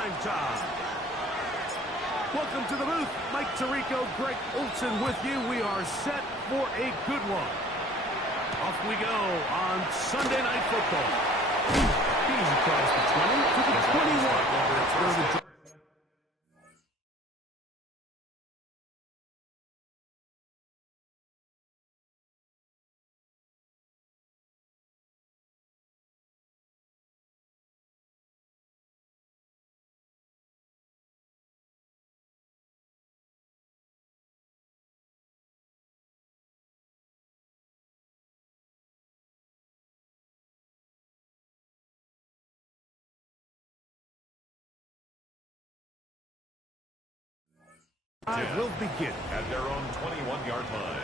prime time. Welcome to the booth. Mike Tirico, Greg Olson with you. We are set for a good one. Off we go on Sunday Night Football. He's across the 20 to the 21. Will begin at their own 21-yard line.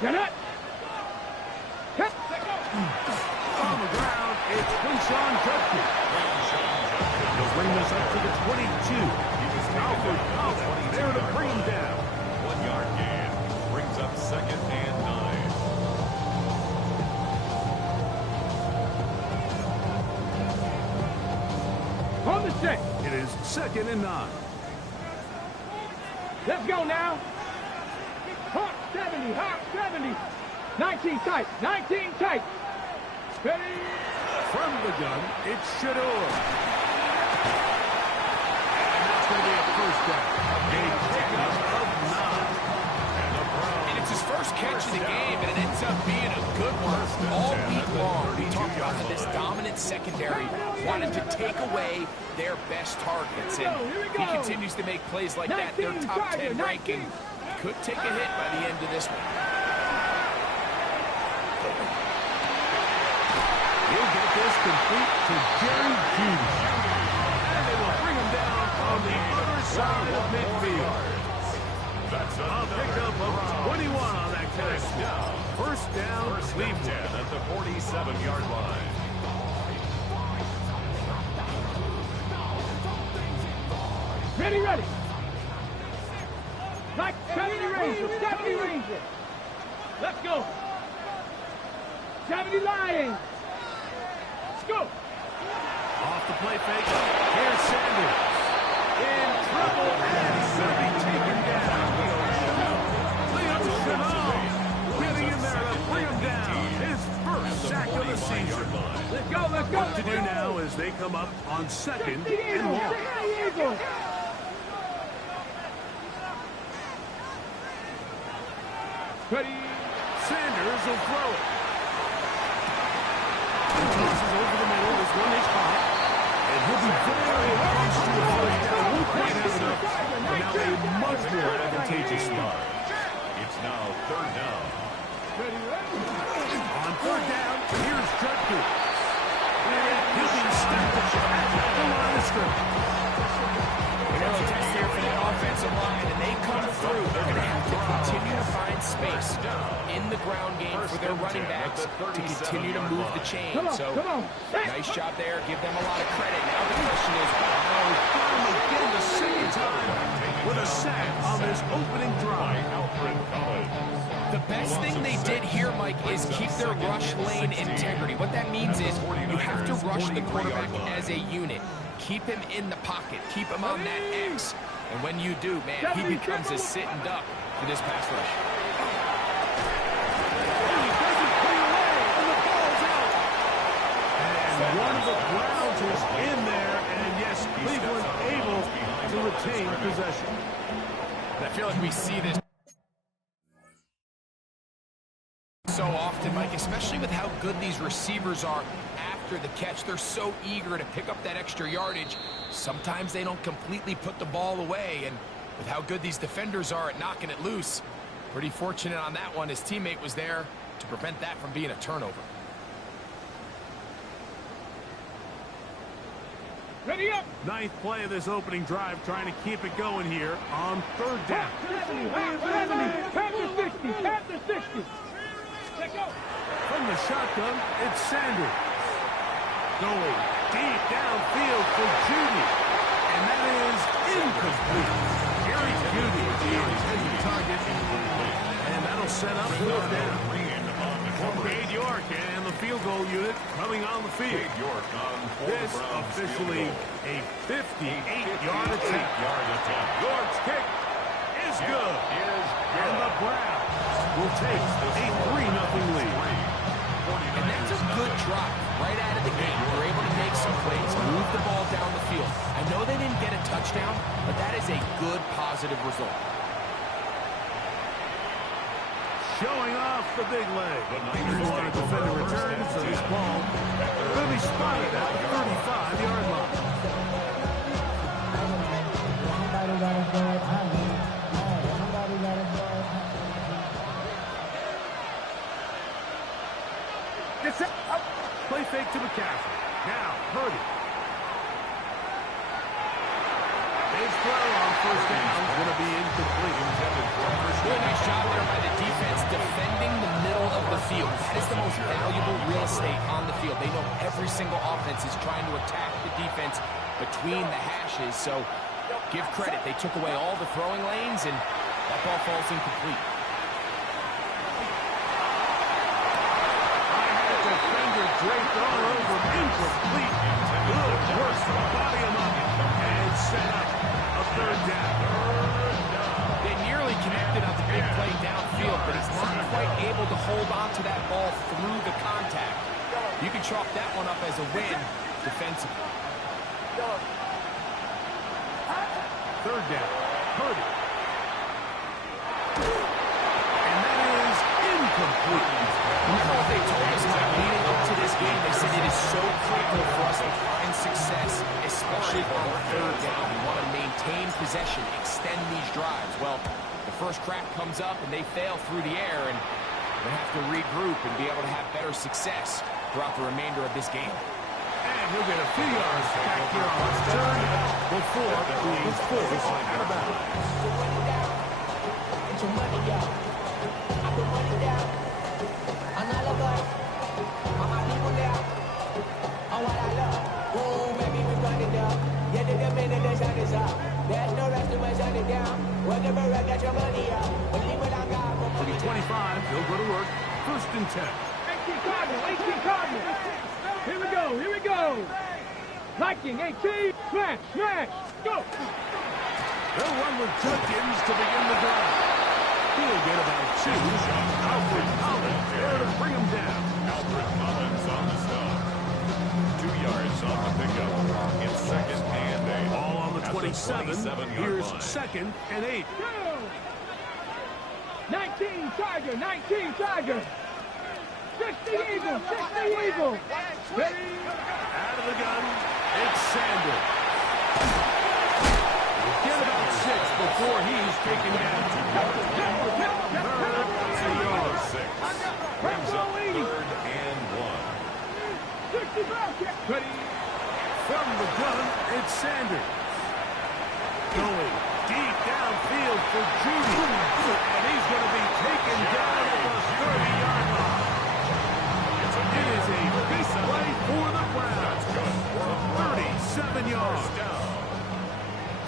Get it! Hit! On the ground, it's Winshawn Judkins. He'll bring this up to the 22. Alfred Collins there to bring him down. 1-yard gain brings up 2nd and 9. On the stick. It is 2nd and 9. Let's go now. Hawk 70, Hawk 70. 19 tight, 19 tight. Ready? From the gun, it's Shador. Going to be a first down. A pickup of 9. And it's his first catch of the game, and it ends up being a good one. All week long, we talked about how this dominant secondary wanted to take away their best targets. And he continues to make plays like that. Their top 10 ranking could take a hit by the end of this one. He'll get this complete to Jerry Judy. And they will bring him down on the other side of midfield. That's a pickup of 21 on that catch. First down, Cleveland at the 47-yard line. Ready, ready. Like 70 Ranger, 70 Ranger. Let's go. 70 Lions. Let's go. Off the play fake. Here's Sanders. In trouble, and he's going to be taken down. Liam Chanel getting in there to bring him down. His first sack of the season. Let's go, let's go. What to do now is they come up on 2nd and 1. Ready. Sanders will throw it. He tosses over the middle. This one is hot. And he'll be very close to a first down. Won't quite have enough. But now a much more advantageous spot. It's now 3rd down. On 3rd down, here's Judkins. He'll be stepped at the line of scrimmage. Test here for the offensive line, and they come through. They're going to have to continue to find space in the ground game for their running backs to continue to move the chain. So, nice job there. Give them a lot of credit. Now the question is, Finally getting the second time with a sack on this opening drive. the best thing they did here, Mike, is keep their rush lane integrity. What that means is you have to rush the quarterback as a unit. Keep him in the pocket. Keep him on that X. And when you do, man, he becomes a sitting duck for this pass rush. And one of the Browns is in there, and yes, Cleveland able to retain possession. And I feel like we see this so often, Mike, especially with how good these receivers are after the catch. They're so eager to pick up that extra yardage. Sometimes they don't completely put the ball away, and with how good these defenders are at knocking it loose, pretty fortunate on that one. His teammate was there to prevent that from being a turnover. Ready up. Ninth play of this opening drive, trying to keep it going here on third down. 70, 60, 60. Let's go. From the shotgun, it's Sanders. Going deep downfield for Judy. And that is incomplete. Gary Judy, the intended target. And that'll set up fourth down. Cade York and the field goal unit coming on the field. This officially a 58-yard attempt. York's kick is good. And the Browns will take a 3-0 lead. And that's a good drive right out of the gate. They're able to make some plays, move the ball down the field. I know they didn't get a touchdown, but that is a good, positive result. Showing off the big leg. Before the defender returns, so this ball will be spotted at the 35-yard line. Gets it up. Play fake to McCaffrey. Now, Purdy. His throw on first down is going to be incomplete. Really nice job there by the defense defending the middle of the field. That is the most valuable real estate on the field. They know every single offense is trying to attack the defense between the hashes. So give credit. They took away all the throwing lanes, and that ball falls incomplete. Defender draped all over, incomplete. Good work to body him up and set up a third down. They nearly connected on the big play downfield, but he's not quite able to hold on to that ball through the contact. You can chalk that one up as a win defensively. Third down, Purdy. And that is incomplete. Remember what they told us about leading up to this game? They said it is so critical for us to find success, especially on third down. We want to maintain possession, extend these drives. Well, the first crack comes up and they fail through the air, and they have to regroup and be able to have better success throughout the remainder of this game. And he'll get a few yards back here on his turn before being forced out of bounds. For the 25, he'll go to work. First and 10. 18 Cardinal. Here we go. Liking 18, smash, go. They'll run with Judkins to begin the drive. He'll get about 2. Alfred Collins there to bring him down. Alfred Collins on the stop. 2 yards on the pickup. It's second and 8. Ball on the 27. Here's second and 8. 19 Tiger. 60 Eagle. Ready? Out of the gun, it's Sanders. We'll get about 6 before he's taken down. Number 6. Brings up third and 1. Ready? From the gun, it's Sanders. Going deep downfield for Judy. And he's going to be taken down at the 30-yard line. It is a big play for the Browns. 37 yards.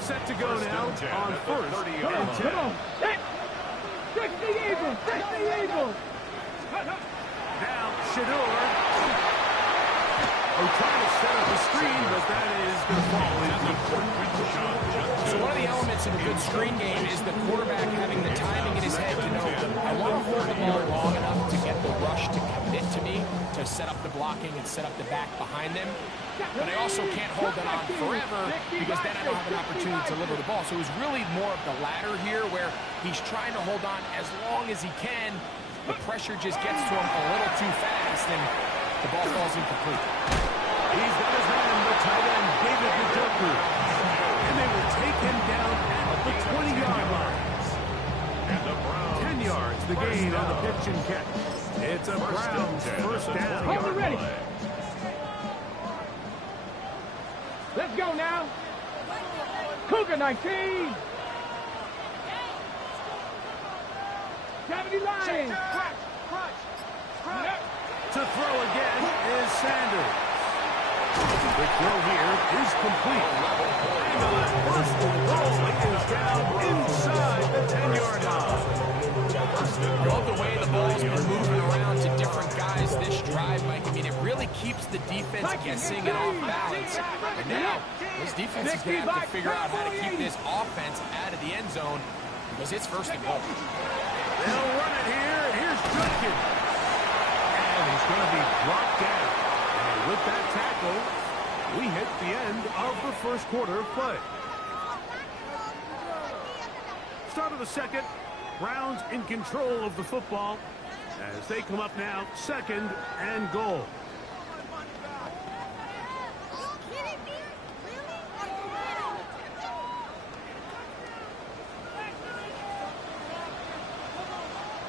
Set to go now on first and 10. Come on. 60 Eagle. Now Shador. Trying to set up a screen, but that is going to fall incomplete. So one of the elements of a good screen game is the quarterback having the timing in his head to know, I want to hold the ball long enough to get the rush to commit to me, to set up the blocking and set up the back behind them. But I also can't hold it on forever because then I don't have an opportunity to deliver the ball. So it was really more of the latter here where he's trying to hold on as long as he can. The pressure just gets to him a little too fast and the ball falls incomplete. He's got his man, the tight end, David Njoku. And they will take him down at the 20-yard line. And the Browns 10 yards, the gain on the pitch and catch. It's a Browns first down. Hold it ready. Let's go now. Cougar 19. 70 Lions. To throw again is Sanders. The throw here is complete. And the first and goal is down inside the 10-yard line. Love the way the ball's been moving around to different guys this drive, Mike. I mean, it really keeps the defense guessing and off balance. And now, this defense is going to have to figure out how to keep this offense out of the end zone because it's first and goal. They'll run it here. Here's Judkins. And he's going to be brought down. And with that tackle, we hit the end of the first quarter of play. Start of the second. Browns in control of the football as they come up now, second and goal.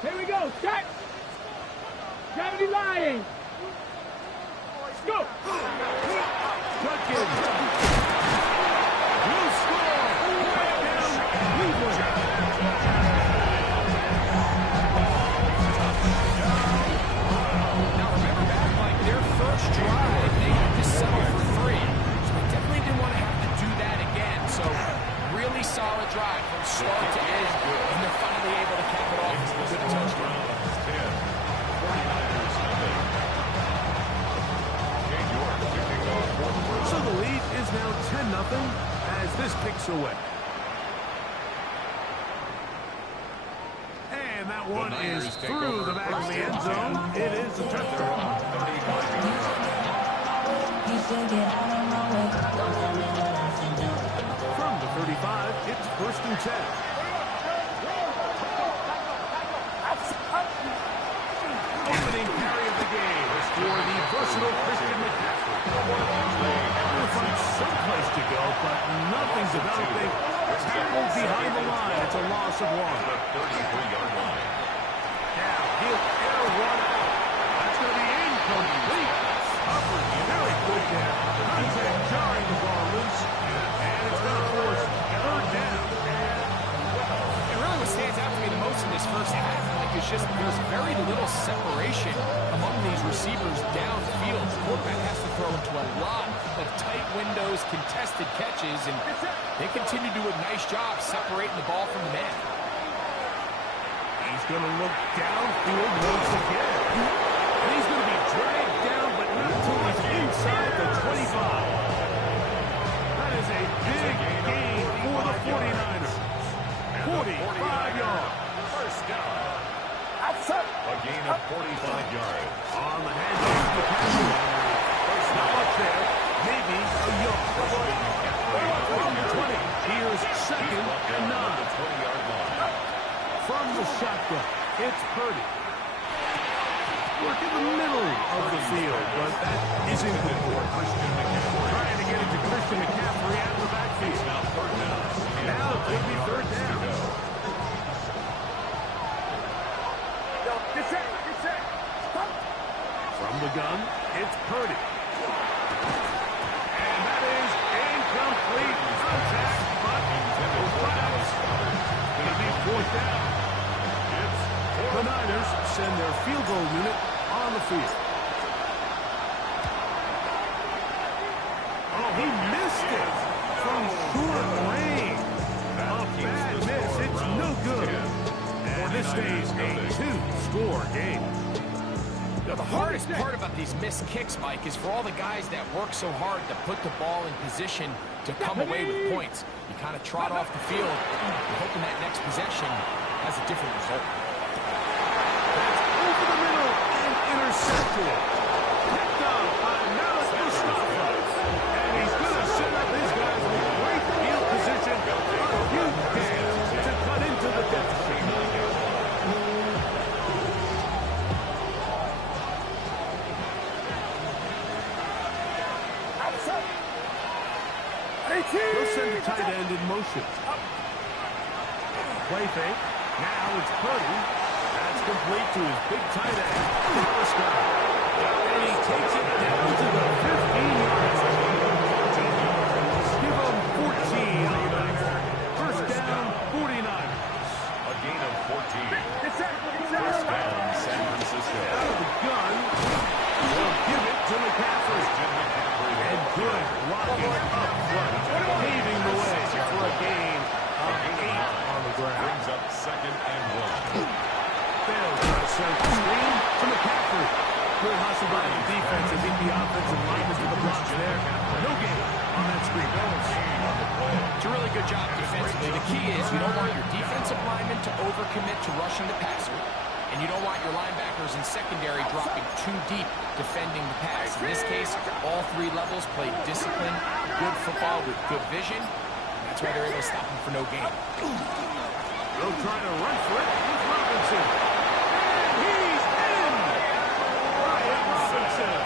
Here we go, set. Gravity lying. Go. Judkins. Will score. Down Cleveland. First drive, they had to settle for 3. So they definitely didn't want to have to do that again. So really solid drive from start to end. And they're finally able to cap it off with a touchdown. So the lead is now 10-0 as this kicks away. And that one is through the back of the end zone. It is a touchdown. From the 35, it's first and 10. Opening carry of the game is for the versatile Christian McCaffrey. Will find someplace to go, but nothing's developing. Tackled behind the line. It's a loss of 1. 33-yard line. Now he'll air one out. That's going to be incomplete. Covered very good there. Contact jarring the ball loose. And it's going to force third down. And really what stands out to me the most in this first half, like, is just there's very little separation among these receivers downfield. The quarterback has to throw into a lot of tight windows, contested catches, and they continue to do a nice job separating the ball from the man. He's going to look downfield once again. And he's going to be dragged down, but not until he's inside the 25. That is a big gain for the 49ers. 45 yards. First down. A gain of 45 yards. On the handoff to McCaffrey. Now up there, maybe a yard. From the 20, here's second and 9. 20-yard line. From the shotgun, it's Purdy. Work in the middle of the field, but that isn't good for Christian McCaffrey. Trying to get it to Christian McCaffrey out of the backfield. Now third down. Now it will be third down. From the gun, it's Purdy. And that is incomplete. Contact, but no flags. Going to be fourth down. The Niners send their field goal unit on the field. Oh, he missed it from short range. A bad miss. It's no good. And this stays a 2-score game. Now, the hardest part about these missed kicks, Mike, is for all the guys that work so hard to put the ball in position to come away with points. You kind of trot off the field, hoping that next possession has a different result. Over the middle and intercepted. Picked up by Malik Mustafa. And he's going to set up his guys with great field position. A huge chance to cut into the deficit. He'll send the tight end in motion. Play fake. Now it's Purdy. That's complete to his big tight end, Palestine. And he takes it down to the 15-yard line. Give him 14 on that. First down, 49ers. A gain of 14. First down, San Francisco. Out of the gun. They'll give it to McCaffrey. And paving the way for a gain of 8 on the ground. Brings up 2nd and 1. Fails to send the screen to McCaffrey. Good hustle by the defense and beat the offensive lineman to the blocks there. No gain on that screen. It's a really good job defensively. The key is you don't want your defensive linemen to overcommit to rushing the passer, and you don't want your linebackers in secondary dropping too deep defending the pass. In this case, all 3 levels played disciplined, good football with good vision. That's why they're able to stop him for no gain. They'll try to run for it with Robinson. And he's in! Ryan Robinson.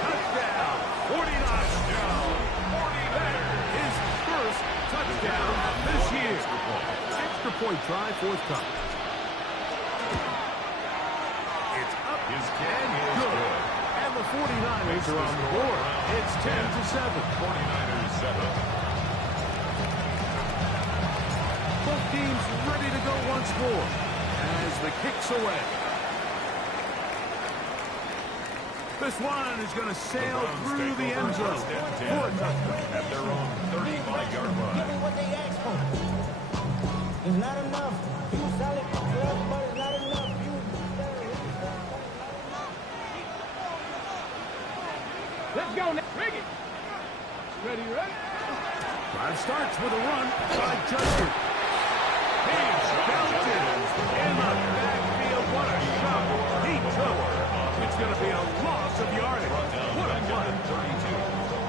Touchdown. 49. His first touchdown this year. Extra point try, 4th time. It's up His kick and is good. good. And the 49ers are on the board. It's 10-7. 49ers 7. Both teams ready to go once more as the kick's away. This one is going to sail through the end zone for a touchdown. At their own 35-yard line. Give me what they asked for. It's not enough. You solid club, but it's not enough. Let's go now. Ricky. Ready? Drive starts with a run by Justin. He's belted in the backfield. What a shot he took. It's going to be a loss of yardage. What a play.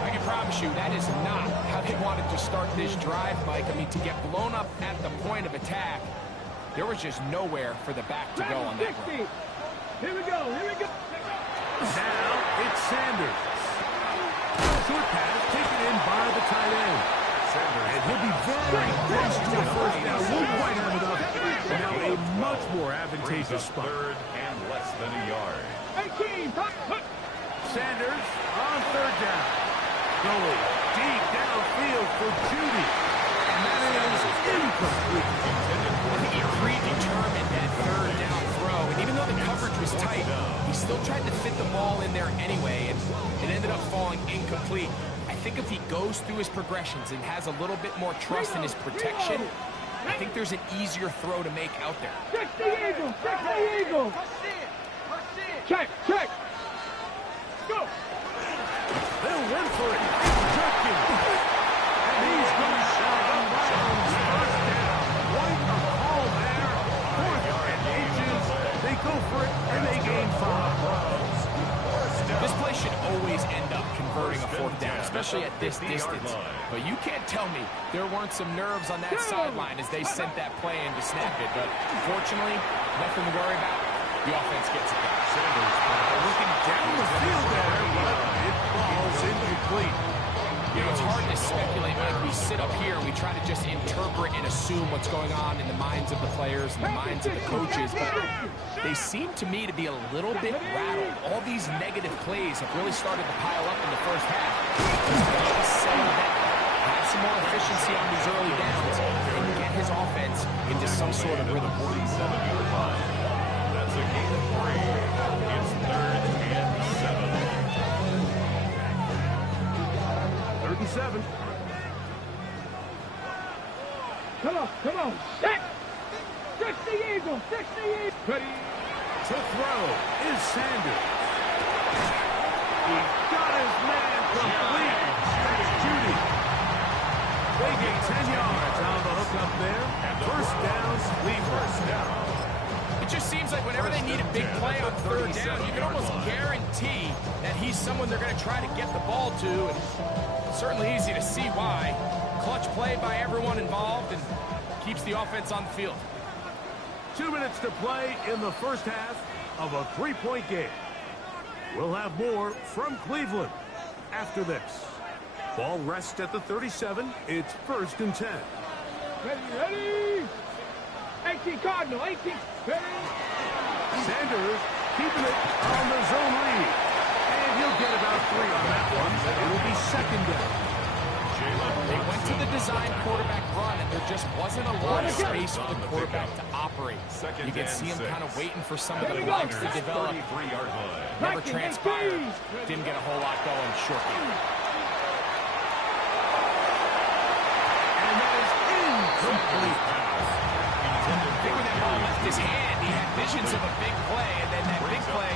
I can promise you that is not how they wanted to start this drive, Mike. I mean, to get blown up at the point of attack, there was just nowhere for the back to go on that run. Here we go. Now it's Sanders. Short pass taken in by the tight end. And he'll be very close to a first down. Won't quite have enough. Now a much more advantageous spot. 3rd and less than a yard. 18. Sanders on 3rd down. Going deep downfield for Judy. And that is incomplete. I think he predetermined that 3rd down throw, and even though the coverage was tight, he still tried to fit the ball in there anyway, and it ended up falling incomplete. I think if he goes through his progressions and has a little bit more trust in his protection, I think there's an easier throw to make out there. Check the eagle. Check. Go. They'll run for it. Chucking. And he's going to shove the bounds. First down. Quite a call there. 4th and inches. They go for it, and they gain 5. This play should always end up converting a 4th down, especially at this distance. But you can't tell me there weren't some nerves on that sideline as they sent that play in to snap it. But fortunately, nothing to worry about. The offense gets it done. Sanders Looking down the field there, but it falls incomplete. You know, it's hard to speculate, Mike. We sit up here and we try to just interpret and assume what's going on in the minds of the players and the minds of the coaches, but they seem to me to be a little bit rattled. All these negative plays have really started to pile up in the first half. Settle down, have some more efficiency on these early downs, and get his offense into some sort of rhythm. 47-yard line. That's a gain of 3. It's 3rd and 7. 3rd and 7. Come on. Check the eagle. Ready to throw is Sanders. He got his man complete. That's Judy. They get 10 yards on the hook up there. First down, Cleveland. It just seems like whenever they need a big play on 3rd down, you can almost guarantee that he's someone they're going to try to get the ball to. And it's certainly easy to see why. Clutch play by everyone involved and keeps the offense on the field. 2 minutes to play in the first half of a 3-point game. We'll have more from Cleveland after this. Ball rests at the 37. It's 1st and 10. Ready. 18 Cardinal. 18. Ready. Sanders keeping it on the zone read. And he'll get about 3 on that one. It'll be 2nd down. They went to the design quarterback run, and there just wasn't a lot of space for the quarterback to operate. You can see him kind of waiting for some of the legs to develop. 33-yard line. Never transpired. Didn't get a whole lot going short game. his hand. He had visions of a big play, and then that big play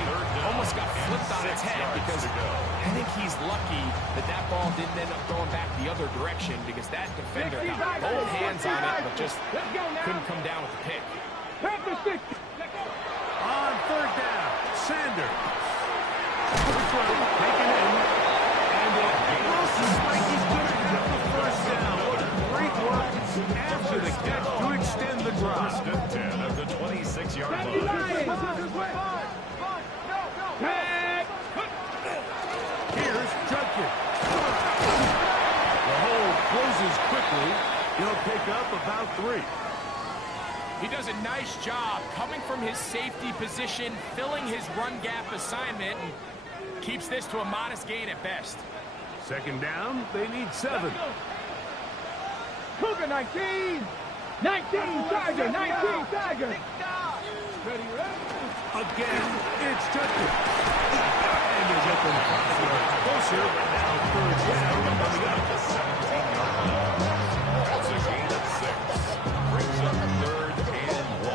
almost got flipped on its head because I think he's lucky that that ball didn't end up going back the other direction because that defender got both hands on it but just couldn't come down with the pick. On third down, Sanders. Taken in. And it looks like he's going to have the first down. What great work after the catch to extend the drive. First and 10 at the 26-yard line. Here's Judkins. The hole closes quickly. He'll pick up about 3. He does a nice job coming from his safety position, filling his run gap assignment, and keeps this to a modest gain at best. Second down, they need 7. Cougar 19! 19 Tiger! 19 Tiger! Again, it's Judkins. And he'll get them closer, but now third down coming up. That's a gain of 6. Brings up 3rd and 1.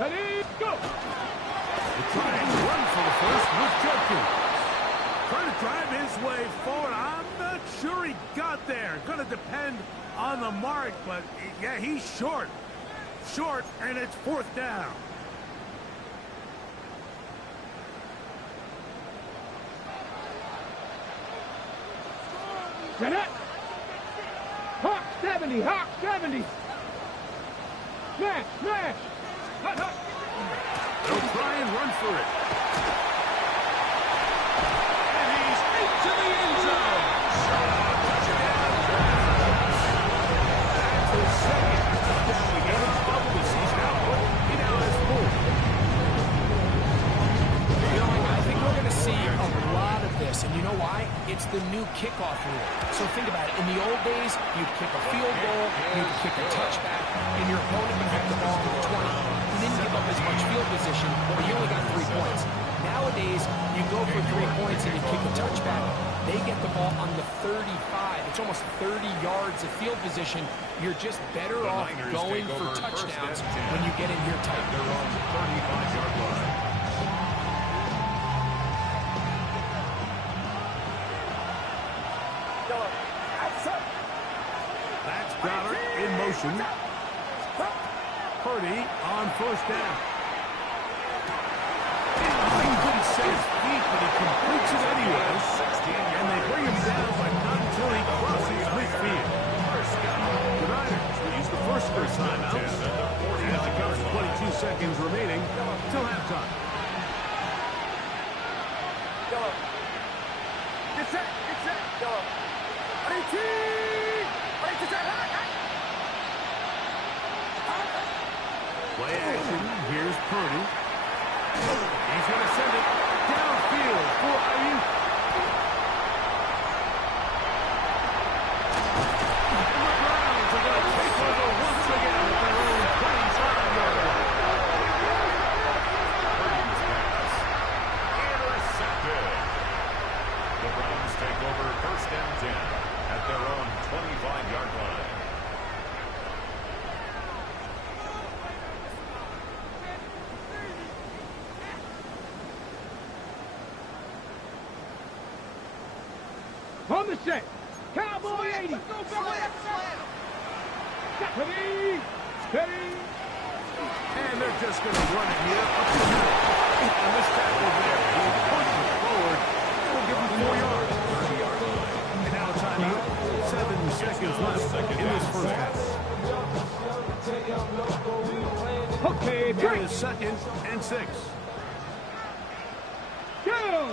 Ready, go! Trying to run for the first with Judkins. Trying to drive his way forward. I'm not sure he got there. Going to depend on the mark, but yeah, he's short. Short, and it's 4th down. Janet! Hawk 70! Hawk 70! Smash! Smash! Hut, hut. They'll try and run for it. And he's into the end zone. Touchdown. That's his second touchdown of the game. It's double as he's now put. He now has 4. You know, I think we're going to see a lot of this, and you know why? It's the new kickoff rule. So think about it. In the old days, you'd kick a field goal, you'd kick a touchback, and your opponent would have the ball on the 20. You didn't give up as much field position, but you only got 3 points. Nowadays, you go for 3 points and you kick a touchback. They get the ball on the 35. It's almost 30 yards of field position. You're just better off going for touchdowns when you get in here tight. They're on the 35-yard line. That's Goddard in motion. Purdy on first down. He couldn't set his feet, but he completes it anyway. And they bring him down, but not until he crosses midfield. The Niners will use the first of their timeouts. And it becomes 22 seconds remaining till halftime. Get set! Get set! Go! 18! Play action. Here's Purdy. He's going to send it downfield for Ayuk. And the Browns are going to take over once again at their own 25-yard line. Intercepted. The Browns take over 1st and 10 at their own 25-yard line. On the set. Cowboy 80. Steady. Steady. And they're just going to run it here up the middle. And this tackle there will push it forward. It will give them 4 yards. 30-yard line. And now timeout. 7 seconds left in this first half. Okay, It break. is 2nd and 6. Go.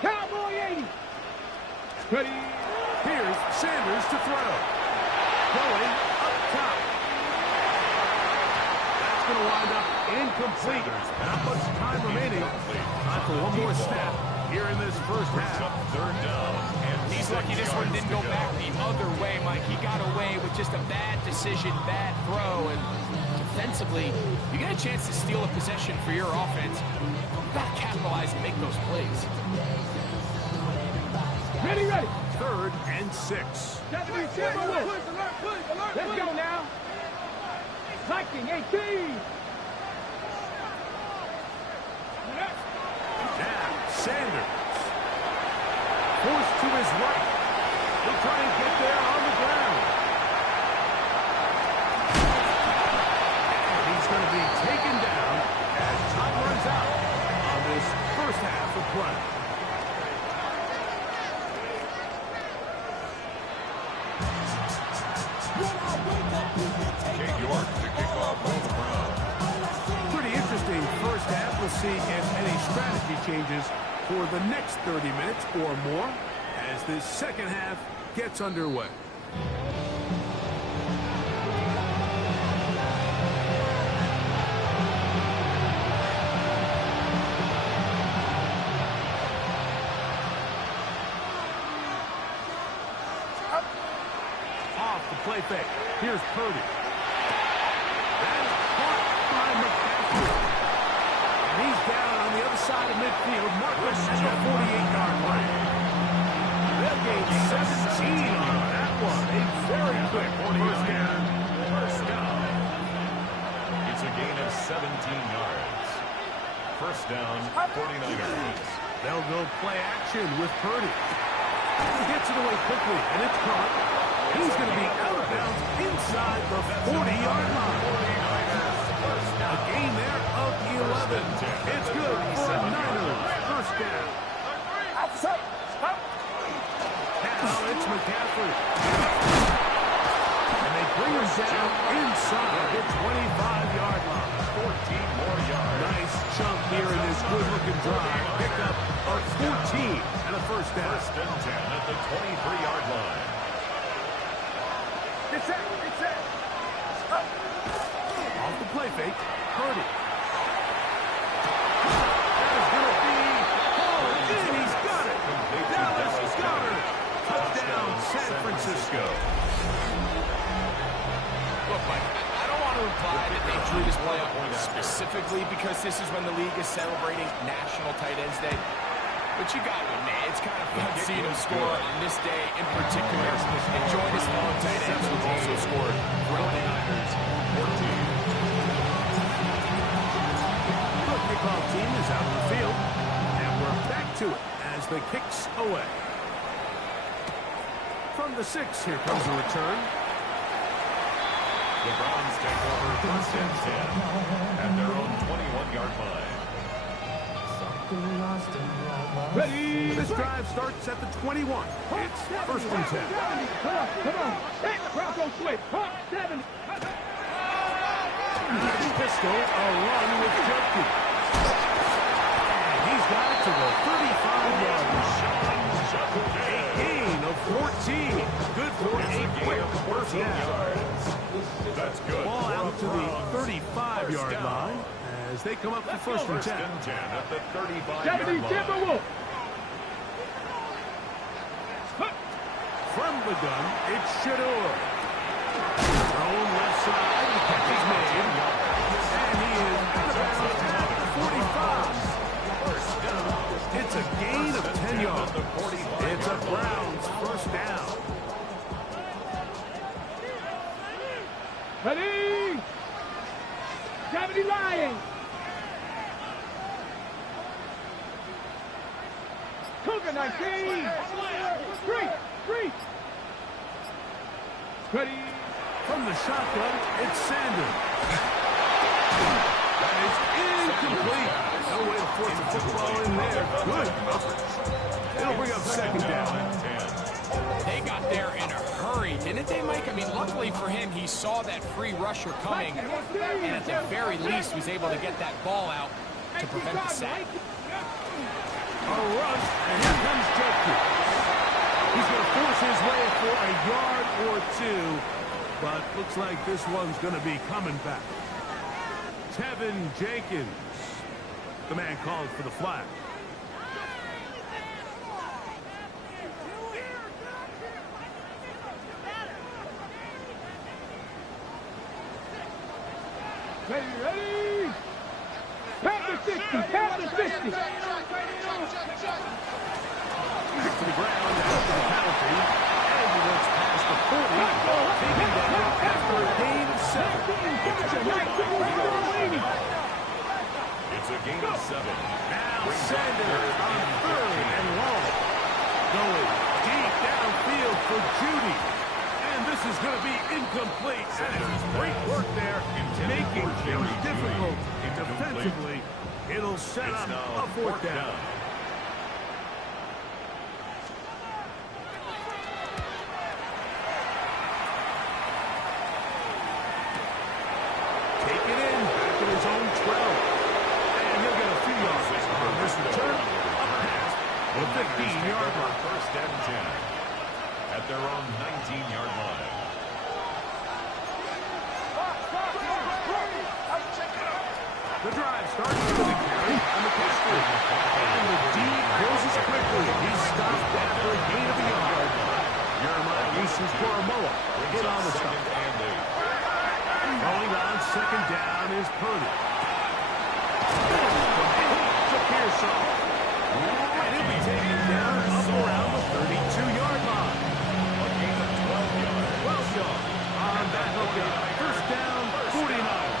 Cowboy 80. Ready. Here's Sanders to throw. Going up top. That's going to wind up incomplete. Not much time remaining. Time for one more snap. here in this first half. Up third down. And He's lucky this one didn't go back the other way, Mike. He got away with just a bad decision, bad throw, and defensively, you get a chance to steal a possession for your offense. You've got to capitalize and make those plays. Ready, ready. 3rd and 6. 70, let's go now. Viking 18. Now, Sanders. Forced to his right. He'll try and get there on the ground. And he's going to be taken down as time runs out on this first half of play. New York to kick off on the ground. Pretty interesting first half. We'll see if any strategy changes for the next 30 minutes or more as this second half gets underway. Off the play fake. Here's Purdy. That's caught by McCaffrey. And he's down on the other side of midfield. Marcus at the 48-yard line. They'll gain 17 on that one. A very quick first down. First down. It's a gain of 17 yards. First down, 49ers. They'll go play action with Purdy. He gets it away quickly, and it's caught. He's going to be out of bounds inside the 40-yard line. A gain there of 11. It's good for Niners. First down. Now it's McCaffrey. And they bring him down inside the 25-yard line. 14 more yards. Nice chunk here in this good-looking drive. Pick up a 14 and a first down. First and 10 at the 23-yard line. It's set. Off the play fake, Purdy. That is going to be hauled in. He's got it. Dallas Goedert. Touchdown, San Francisco. Look, Mike, I don't want to imply that they drew this play up specifically because this is when the league is celebrating National Tight Ends Day. But you got to admit, it's kind of fun seeing him score on this day in particular. And join his fellow tight ends who've also scored throughout the Niners. 14. The kickoff team is out on the field. And we're back to it as the kick's away. From the 6, here comes a return. The Browns take over first and 10 at their own 21-yard line. Ready. This drive starts at the 21. It's first and 10. Come on. Hey, Bronco switch. 70. Pistol, a run with Joki. And he's got it to the 35-yard line. A gain of 14. Good for a quick first down. That's good. Ball out to the 35-yard line as they come up for first and 10. And 10 at the 35-yard 70 line. Timberwolves. From the gun, it's Shador. Thrown left side, the catch is made. And he is out of bounds at the 45. First down. It's a gain of 10 yards. It's a Browns first down. Ready. 70 Lions. Cougar 19. Three. Ready. From the shotgun, it's Sanders. That is incomplete. No way to force the football in there. Good coverage. It'll bring up second down. They got there in a hurry, didn't they, Mike? I mean, luckily for him, he saw that free rusher coming, and at the very least was able to get that ball out to prevent the sack. A rush, and here comes Joki. He's going to force his way for a yard or two, but looks like this one's going to be coming back. Tevin Jenkins, the man called for the flag. Ready? Pass the 60, pass the 60. Back to the ground after the penalty. And he looks past the 40. Taken down after a gain of 7. It's a gain of 7. Now Sanders on 3rd and long. Going deep downfield for Judy. And this is going to be incomplete. That is great work there, making things difficult defensively. It'll set up a 4th down. Take it in, back in his own 12. And he'll get a few yards on this return. Up past the 15-yard line. 1st and 10 at their own 19-yard line. The drive starts with a carry on the McCaffrey. And the D closes quickly. He's stopped after a gain of a yard. Jeremiah Leese's Goromoa in on the stop. Rolling on 2nd down is Purdy. To Pearson. And he'll be taken down up around the 32-yard line. A gain of 12 yards. Well done on that hookup. 1st down, 49.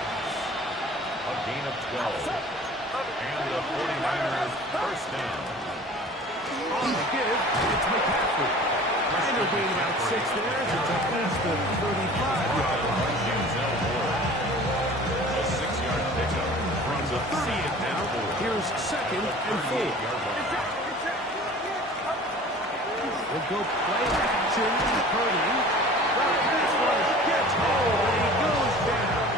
A gain of 12. And the 49ers 1st down. On the give, it's McCaffrey. And he'll gain about 6 there as it's up past the 35-yard line. A 6-yard pickup. From the 30th now, here's 2nd and 4. We'll go play action to Purdy. The pass rush gets home and he goes down.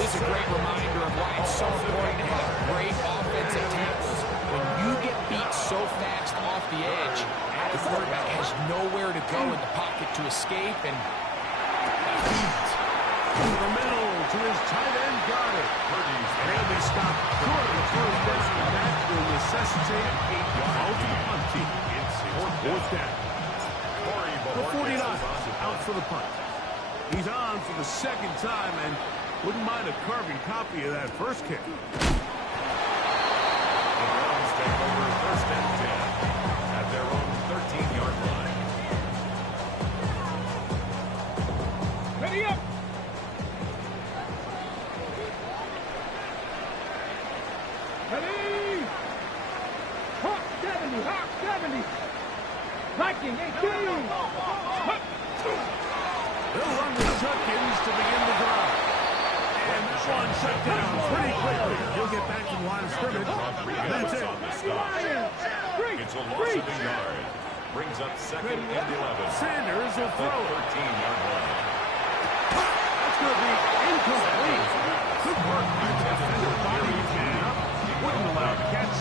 This is a great reminder of why it's so important to have great offensive tackles. When you get beat so fast off the edge, the quarterback has nowhere to go in the pocket to escape, and Through the middle to his tight end, got it. And he'll be stopped short of the 1st down, and that will necessitate out to the punt team. It's 4th down. The 49ers out for the punt. He's on for the 2nd time, and wouldn't mind a carbon copy of that first kick. The Browns take over 1st and 10 at their own 13-yard line. Ready up. Ready. Hawk 70, Hawk 70. Viking 18. They'll run with Judkins to begin the drive. And that one shut down pretty quickly. He'll get back to the line of scrimmage. That's it. On the stop. It's a loss of a yard. Brings up 2nd and 11. Sanders will The throw it. 13-yard line. That's going to be incomplete. Good work by the defender. Body man up. Wouldn't allow the catch.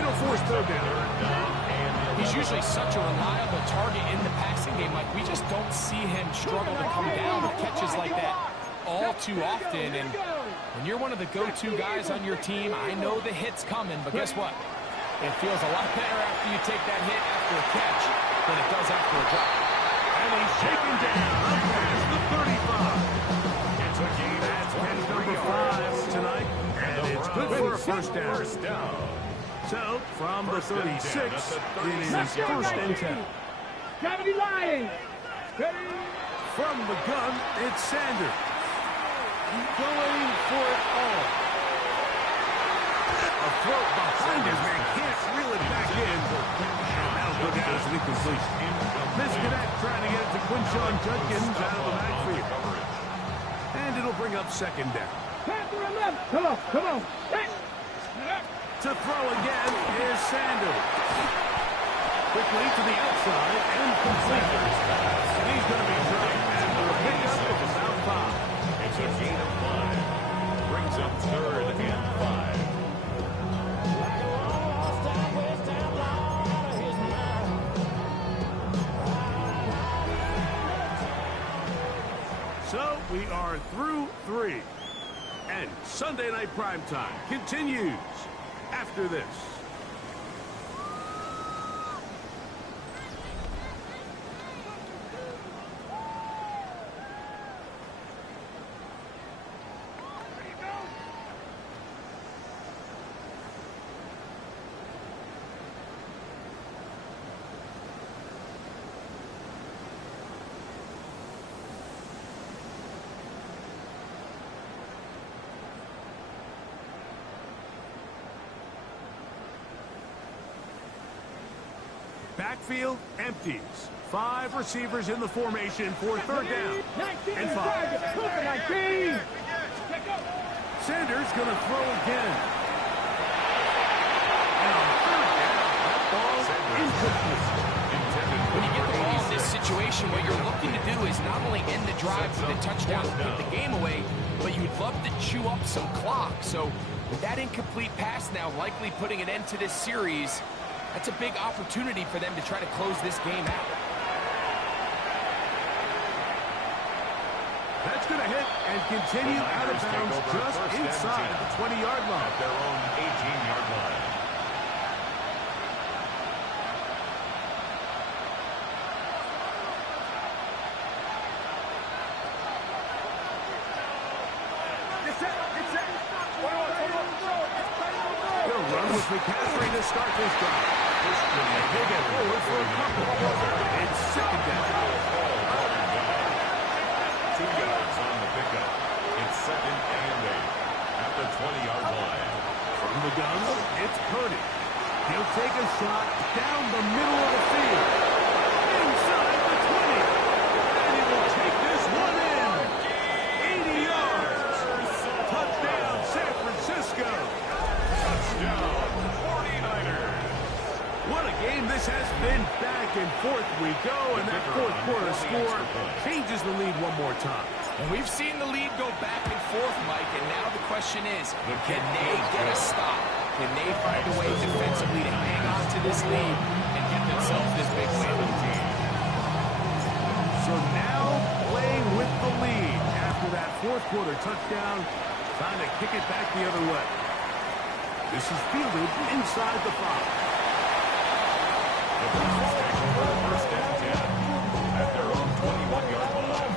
It'll force 3rd down. he's usually such a reliable target in the passing game. Like, we just don't see him struggle to come down with catches like that all too often. And when you're one of the go-to guys on your team, I know the hit's coming, but guess what? It feels a lot better after you take that hit after a catch than it does after a drop. And he's shaken down up past the 35. It's a game That's catch number 5 tonight, and it's good for a first down. So, from the 36, it is 1st and 10. 70 Lions. Ready? From the gun, it's Sanders. Going for it all. A throw behind his man, can't reel it back in. And that'll go down as an incompletion. Misconnect trying to get it to Quinshon Judkins out of the backfield. And it'll bring up 2nd down. Panther 11. Come on, come on. Hey. To throw again is Sanders. Quickly to the outside and complete. And he's going to be dropped after a pickup of about 5. It's a gain of 5. Brings up 3rd and 5. So we are through 3. And Sunday Night Primetime continues after this. Backfield empties. 5 receivers in the formation for third down. And 5. 19. Sanders going to throw again. And on third down, that ball incomplete. When you get the ball in this situation, what you're looking to do is not only end the drive with a touchdown to put the game away, but you'd love to chew up some clock. So with that incomplete pass now likely putting an end to this series, that's a big opportunity for them to try to close this game out. That's going to hit and continue out of bounds just inside the 20-yard line. At their own 18-yard line. He'll run with McCaffrey to start this drive. They get forward for a couple. It's second down. 2 yards on the pickup. It's second and 8 at the 20-yard line. From the gun, it's Purdy. He'll take a shot down the middle of the field. Inside the 20. And he will take this one in. 80 yards. Touchdown, San Francisco. Touchdown, 49ers. What a game this has been. Back and forth we go, and that fourth quarter score changes the lead one more time. And we've seen the lead go back and forth, Mike, and now the question is, can they get a stop? Can they find a way defensively to hang on to this lead and get themselves this big win? So now playing with the lead after that fourth quarter touchdown, trying to kick it back the other way. This is fielded inside the 5. First and 10 at their own 21-yard line.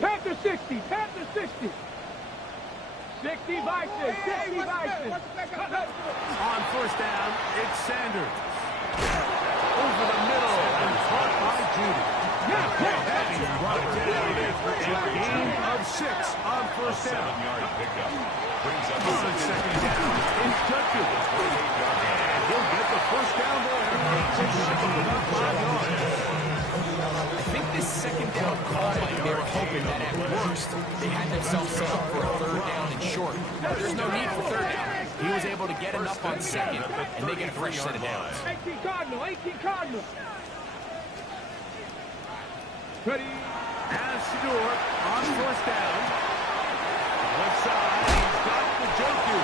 Panther 60. Panther 60. 60 Bison. 60 Bison. On first down, it's Sanders. Over the middle and caught by Judy. That is brought down after a gain of 6 on first down. 7-yard pickup. Brings up On second down, it's Judkins. And he'll get the first down there. About 5 yards. I think this second down call, Mike, they were hoping that at worst they had themselves set up for a third down and short. But there's no need for third down. He was able to get enough on second, and they get a fresh set of downs. 18 Cardinal. 18 Cardinal. Ready. And Stewart on first down. Left side, he's got the Joku.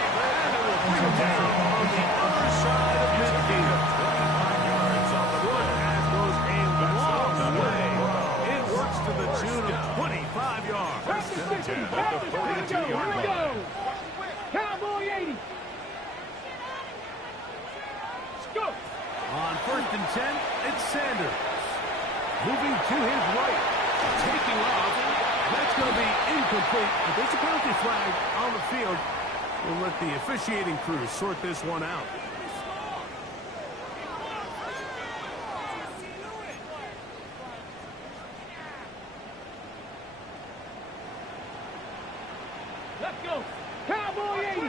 And it will bring him down on the other side of midfield. 25 yards on the Good play. pass goes a long way. It works to the tune of 25 yards. Panther 60. At the Panther 60. 42-yard Here we go. line. Cowboy 80. Let's go. On first and 10, it's Sanders. Moving to his right. Taking off. That's going to be incomplete. But there's a penalty flag on the field. We'll let the officiating crew sort this one out. Let's go. Cowboy 80.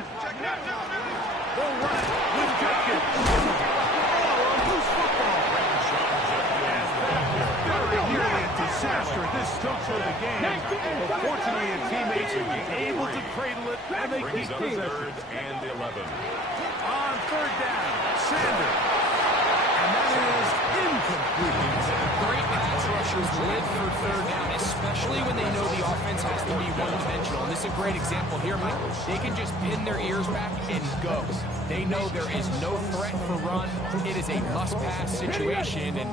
They'll run it with Judkins. Oh, a loose football. Very nearly a disaster. This took for the game. But fortunately, a teammate was able to cradle it, and they Brings keep up possession. third and 11. On third down, Sanders. And that is incomplete. Great pass rushers live for third down, especially when they know the offense has to be one-dimensional. And this is a great example here, Mike. They can just pin their ears back and go. They know there is no threat for run. It is a must-pass situation, and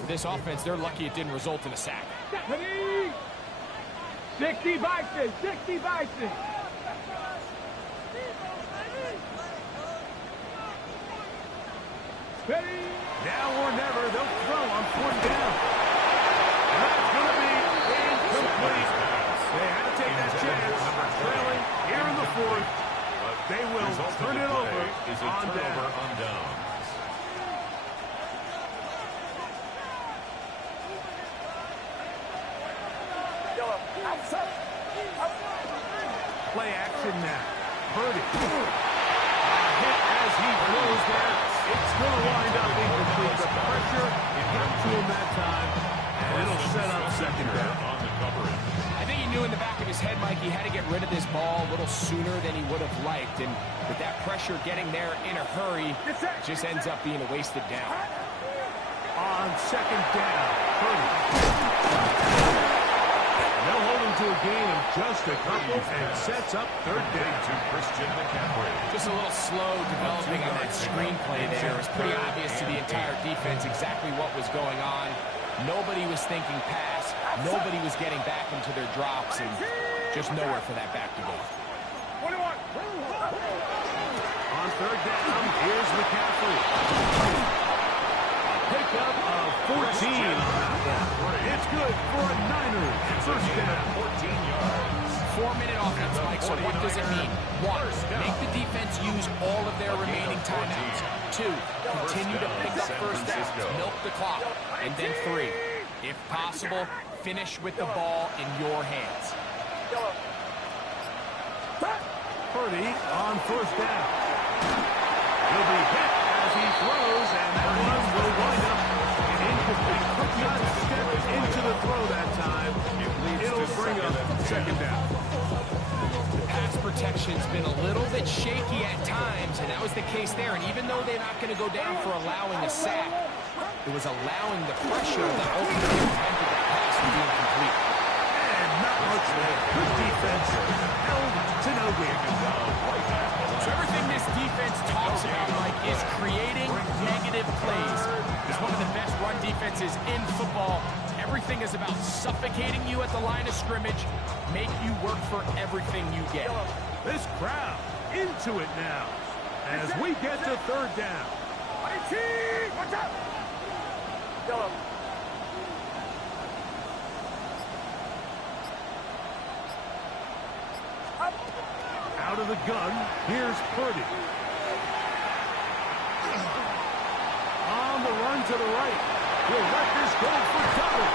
for this offense, they're lucky it didn't result in a sack. Ready. 60 Bison. 60 Bison. Ready. Now or never, they'll throw on fourth down. And that's going to be incomplete. They had to take that chance. Trailing here in the fourth. They will turn it over Is a on turnover down. on downs. Play action now. Purdy. Hit as he throws there. It's going to wind up incomplete. The pressure got to him that time, and it'll set up second down. On the coverage. I think he knew in the back of his head, Mike, he had to get rid of this ball a little sooner than he would have liked. And with that pressure getting there in a hurry, it just ends up being a wasted down. On second down, Purdy. They'll hold him to a gain of just a couple and sets up third down. To Christian McCaffrey. Just a little slow developing on that screenplay there. It was pretty obvious to the entire defense exactly what was going on. Nobody was thinking pass. Nobody was getting back into their drops, and just nowhere for that back to go. On third down, here's McCaffrey. A pickup of 14 on that one. It's good for a Niners first down. 14 yards. 4-minute offense, Mike, so what does it mean? 1, make the defense use all of their remaining timeouts. 2, continue to pick up first downs, milk the clock. And then 3, if possible, finish with the ball in your hands. Purdy on first down. He'll be hit as he throws, and that one will wind up incomplete. Could not step into the throw that time. It'll bring up second down. Pass protection's been a little bit shaky at times, and that was the case there. And even though they're not going to go down for allowing a sack, it was allowing the pressure that ultimately prevented that pass from being complete. And not much there. Good defense. Held to no gain. So everything this defense talks about, Mike, is creating negative plays. It's one of the best run defenses in football. Everything is about suffocating you at the line of scrimmage, make you work for everything you get. This crowd into it now as we get to third down. Watch out! Out of the gun, here's Purdy. On the run to the right. He'll let this go for double.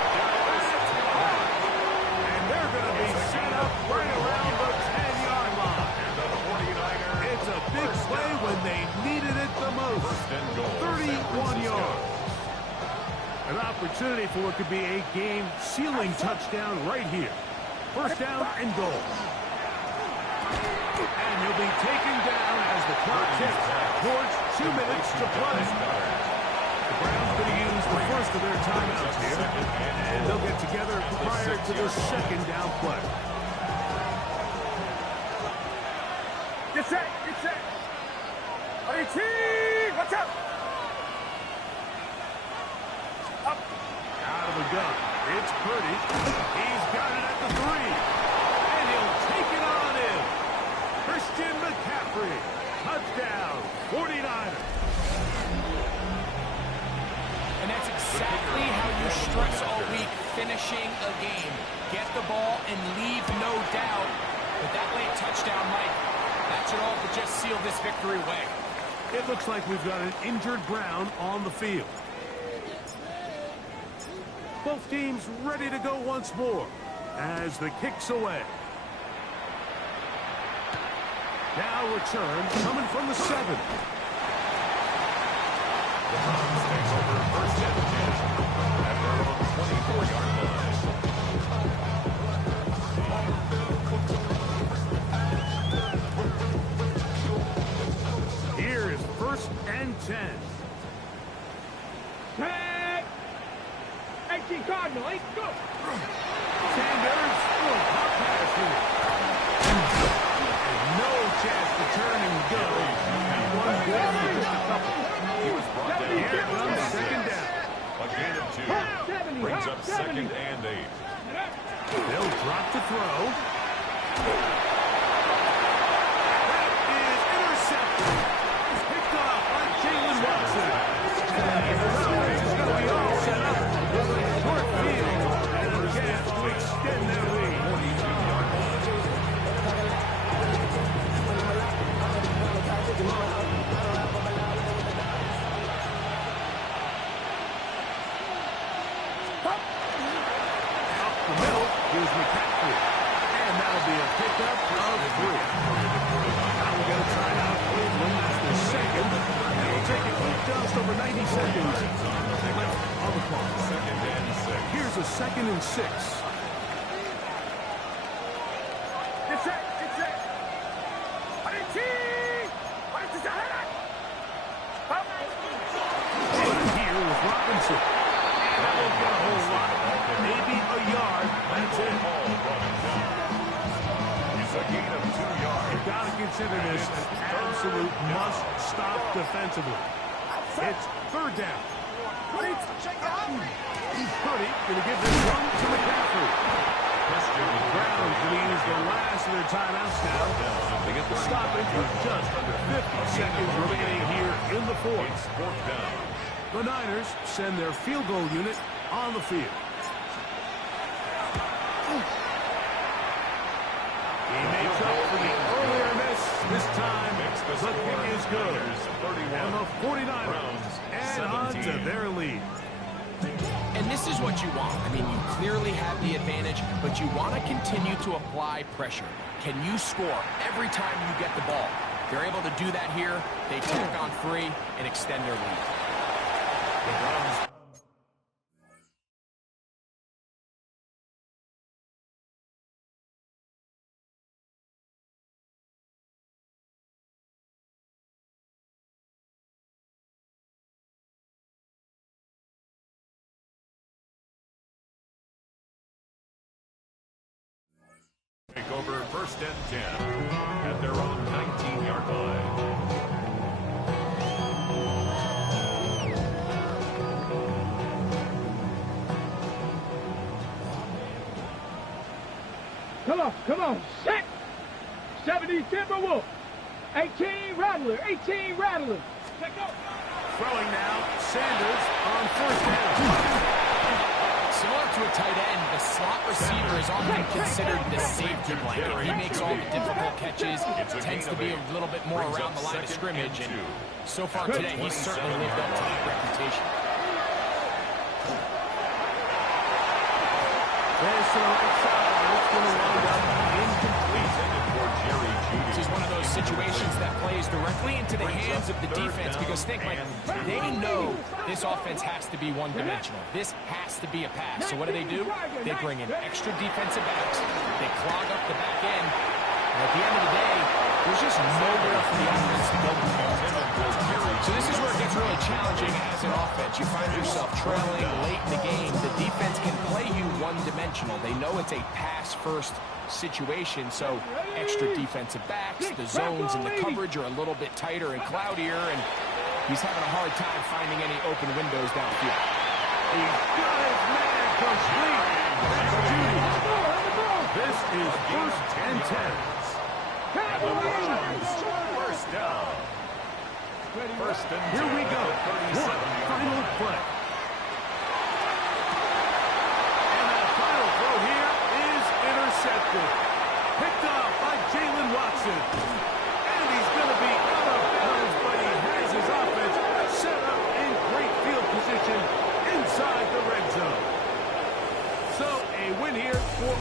And they're going to be set up right around the 10-yard line. It's a big play when they needed it the most. 31 yards. An opportunity for it could be a game-sealing touchdown right here. First down and goal. And he'll be taken down as the clock ticks towards 2 minutes to play. The Browns going to use the first of their timeouts here, and they'll get together prior to the second down play. Get set! Get set! Watch out! Out of the gun, it's Purdy. He's got it at the 3, and he'll take it on in. Christian McCaffrey, touchdown, 49ers. And that's exactly how you stress all week, finishing a game. Get the ball and leave no doubt. But that late touchdown, Mike, that should all but just seal this victory away. It looks like we've got an injured Brown on the field. Both teams ready to go once more as the kick's away. Now return coming from the 7. The Browns takes over first and 10 at their own 24-yard line. Here is first and 10. Tag! 18 Cardinal, 8, go! Sanders, hot pass here. No chance to turn and go. And one good for just a couple. He was brought down. Here comes second down. A gain of 2 brings up second and 8. They'll drop to throw. That is intercepted. It's picked off by Jalen Watson. And the offense is going to be all set up. Short field and a chance to extend their lead. 42-yard line. Up the middle, here's McCaffrey. a 2nd and 6. It's it. Here with Robinson. And that won't get a whole lot. Maybe a yard. That's it. It's a gain of 2 yards. You've got to consider this an absolute must-stop defensively. It's 3rd down. Purdy going to give this one to McCaffrey. Browns going to use the last of their timeouts now. They get the stoppage with just under 50 seconds remaining here in the 4th. 4th down. The Niners send their field goal unit on the field. He makes up for the earlier miss. This time, the kick is good. And the 49ers add on to their lead. And this is what you want. I mean, you clearly have the advantage, but you want to continue to apply pressure. Can you score every time you get the ball? They're able to do that here. They tack on 3 and extend their lead. The Browns. Take over 1st and 10 at their own 19-yard line. Come on, set! 70 Timberwolf. 18 Rattler. Throwing now, Sanders on 1st down. Similar to a tight end, the slot receiver is often considered the safety blanket. He makes all the difficult catches, tends to be a little bit more around the line of scrimmage, and so far today, he's certainly lived up to that reputation. There's to the right side, and it's going to wind up incomplete. This is one of those situations that plays directly into the hands of the defense because think, Mike, they know this offense has to be one-dimensional. This has to be a pass. So what do? They bring in extra defensive backs. They clog up the back end. And at the end of the day, there's just nowhere for the offense to go. So this is where it gets really challenging as an offense. You find yourself trailing late in the game. The defense can play you one-dimensional. They know it's a pass-first situation, so extra defensive backs, the zones and the coverage are a little bit tighter and cloudier, and he's having a hard time finding any open windows downfield. He's got his man complete. That's Judy. This is 1st and 10. 1st down. 1st and 10. Here we go. One final play. And that final throw here is intercepted. Picked up by Jalen Watson.